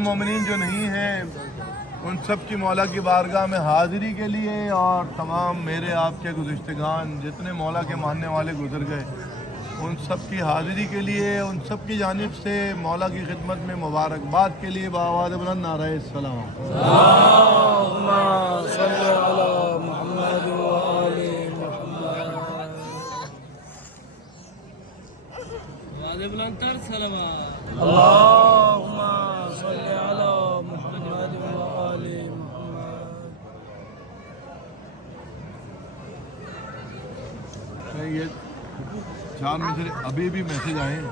مومنین جو نہیں ہیں ان سب کی مولا کی بارگاہ میں حاضری کے لیے اور تمام میرے آپ کے گزشتگان جتنے مولا کے ماننے والے گزر گئے ان سب کی حاضری کے لیے ان سب کی جانب سے مولا کی خدمت میں مبارکباد کے لیے بآواز بلند نعرہ السلام اللہم صلی علی محمد و آل محمد آواز بلند تر سلام اللہم صلی علی محمد و آل محمد یہ 4 میں سے ابھی بھی میسج آئے ہیں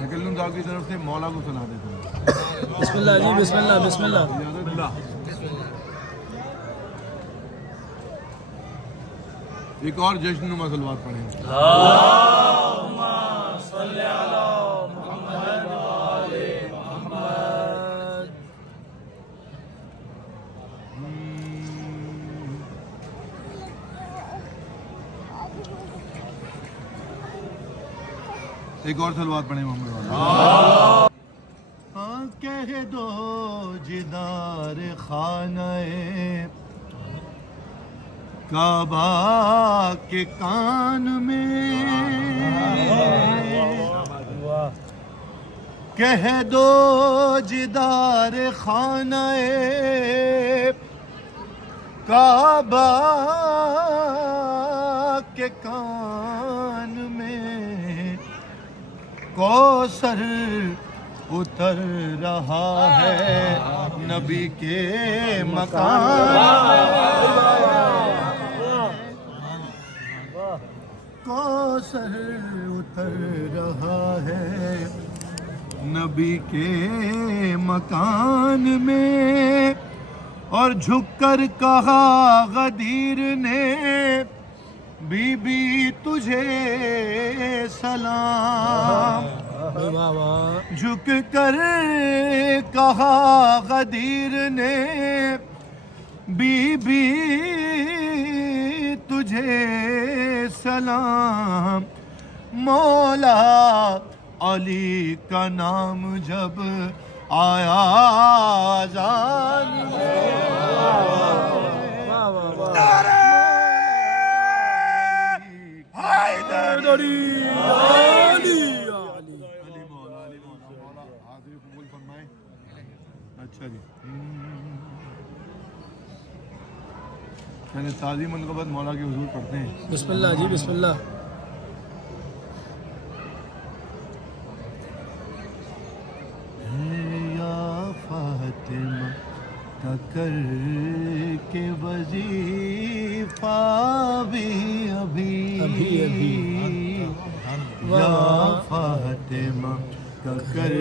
نکلن صاحب کی طرف سے مولا کو سنا دیتا ہوں بسم اللہ جی بسم اللہ بسم اللہ ایک اور جشن نما صلوات پڑھیں گے اللہم صلی علی محمد و آل محمد ایک اور صلوات پڑھیں محمد والا ہاں کہہ دو جدار خانہ کعبہ کے کان میں کہہ دو جدار خانہ کعبہ کے کان میں کوثر اتر رہا ہے نبی کے مکان کوثر اتر رہا ہے نبی کے مکان میں اور جھک کر کہا غدیر نے بی بی تجھے سلام جھک کر کہا غدیر نے بی بی تجھے سلام مولا علی کا نام جب آیا اذان میں علی حاضری قبول فرمائے اچھا جی یعنی تعظیم منقبت مولا کے حضور پڑھتے ہیں بسم اللہ جی بسم اللہ یا فاطمہ کا کر کے وظیفہ بھی ابھی یا فاطمہ کا کر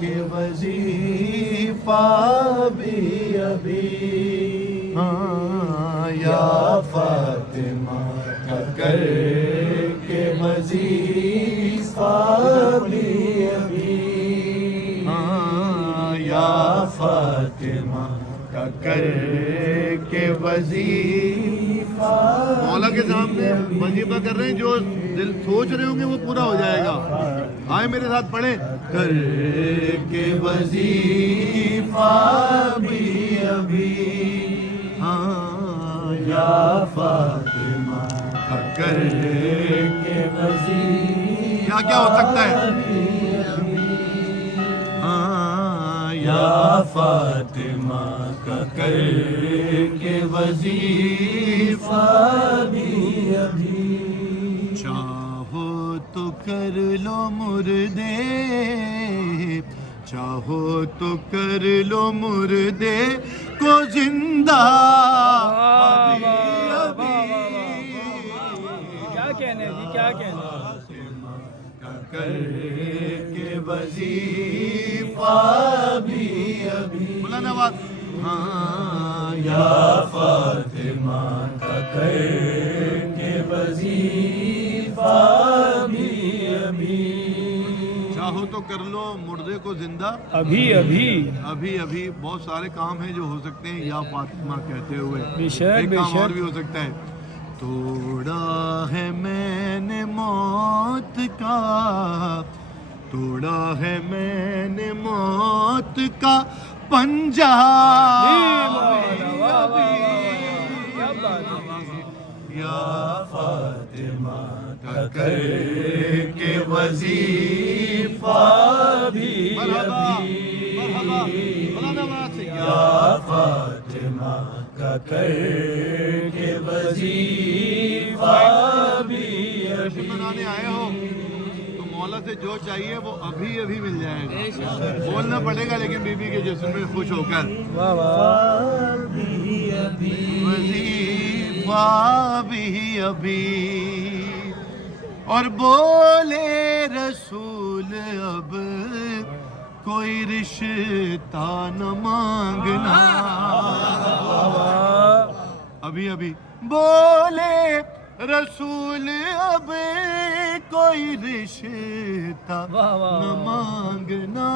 کے وظیفہ بھی ابھی ہاں یا فاطمہ کا کر کے وظیفہ بھی ابھی ہاں یا فاطمہ کا کر کے وظیفہ مولا کے سامنے وظیفہ کر رہے ہیں جو دل سوچ رہے ہوں گے وہ پورا ہو جائے گا آئے میرے ساتھ پڑھیں کر کے وظیفہ بھی ابھی ہاں یا فاطمہ کا کر کے وظیفہ کیا ہو سکتا ہے ہاں یا فاطمہ کا کر کے وظیفہ بھی ابھی چاہو تو کر لو مردے چاہو تو کر لو مردے کو زندہ ابھی ابھی کیا کہنے جی کیا کہنے کر کے وظیفہ بھی ابھی مولانا بات ہاں یا فاطمہ کا کر کے وظیفہ بھی ابھی چاہو تو کر لو مردے کو زندہ ابھی ابھی ابھی ابھی بہت سارے کام ہیں جو ہو سکتے ہیں یا فاطمہ کہتے ہوئے بے شک ایک بے کام اور شک بھی ہو سکتا ہے توڑا ہے میں نے موت کا توڑا ہے میں نے موت کا پنجہ کیا بات ہے یا فاطمہ کا کر کے وظیفہ بھی یا فاطمہ کا کر کے وظیفہ بھی بنانے آئے ہو تو مولا سے جو چاہیے وہ ابھی ابھی مل جائے گا بولنا پڑے گا لیکن بی بی کے جسم میں خوش ہو کر واہ واہ وظیفہ بھی ابھی اور بولے رسول اب کوئی رشتہ نہ مانگنا ابھی ابھی بولے رسول اب کوئی رشتہ نہ مانگنا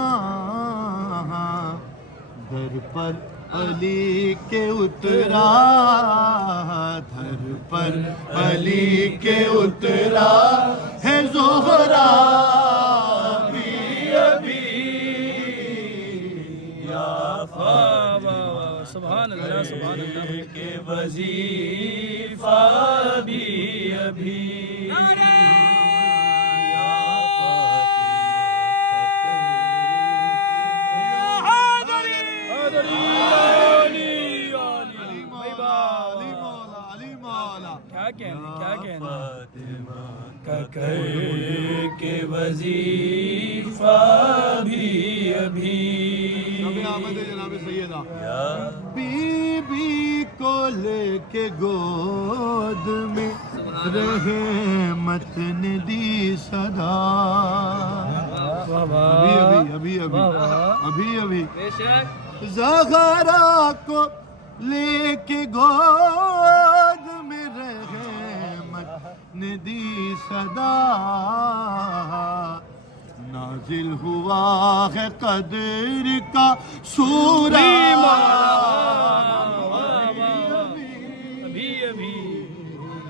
در پر علی کے اترا در پر علی کے اترا ہے زہرا بھی ابھی یا سبحان اللہ سبحان اللہ کے وظیفہ بھی ابھی کیا کہنا کا کر کے وظیفہ بھی ابھی آمد جناب سیدہ بی بی کو لے کے گود میں رحمت نے دی صدا ابھی زہرا کو لے کے گود میں رحمت نے دی صدا نازل ہوا ہے قدر کا سورہ ابھی ابھی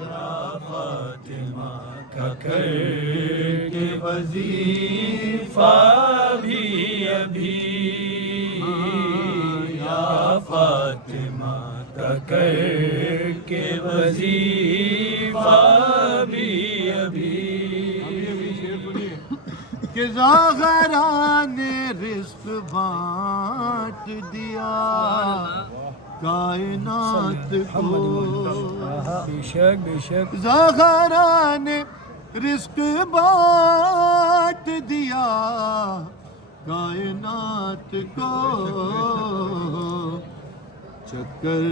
یا فاطمہ کا کر کے وظیفہ بھی ابھی یا فاطمہ کا کر کے وظیفہ بھی ابھی کہ زاغرہ نے رزق بانٹ دیا کائنات کو بے شک بے شک زاغرہ نے رزق بانٹ دیا کائنات کو چکر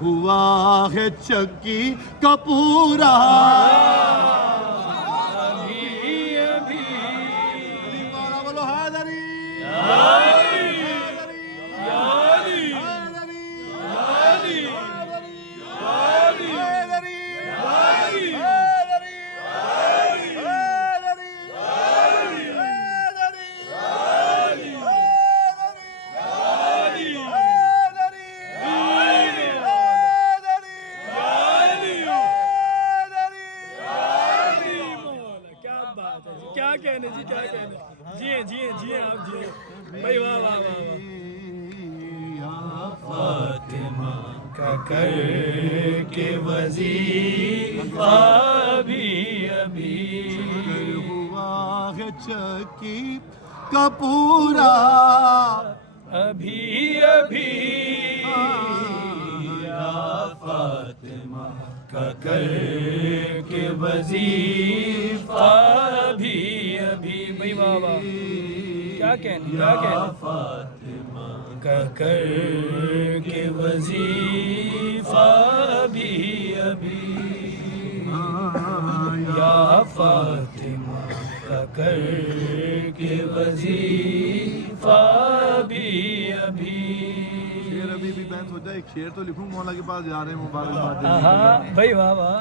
ہوا ہے چکی کا پورا بولو حیدری کیا کہنے جی کیا کہنے جی آپ جی بھائی واہ واہ واہ واہ فاطمہ کا کر کے وظیفہ بھی ابھی ہوا ہے چکی کا پورا ابھی ابھی یا فاطمہ کا کر کے وظیفہ بھی ابھی بھائی واہ واہ کیا کہنے فاطمہ کا کر کے وظیفہ بھی ابھی یا فاطمہ کا کر کے وظیفہ بھی ابھی شعر ابھی بھی میں سوچا ایک شعر تو لکھوں مولا کے پاس جا رہے ہیں مبارکباد ہاں بھائی واہ واہ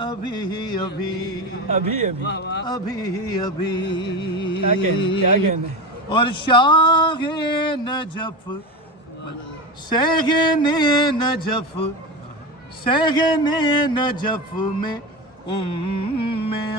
ابھی ابھی ابھی ابھی ابھی کیا کہنے اور شاہ نجف سہن نجف میں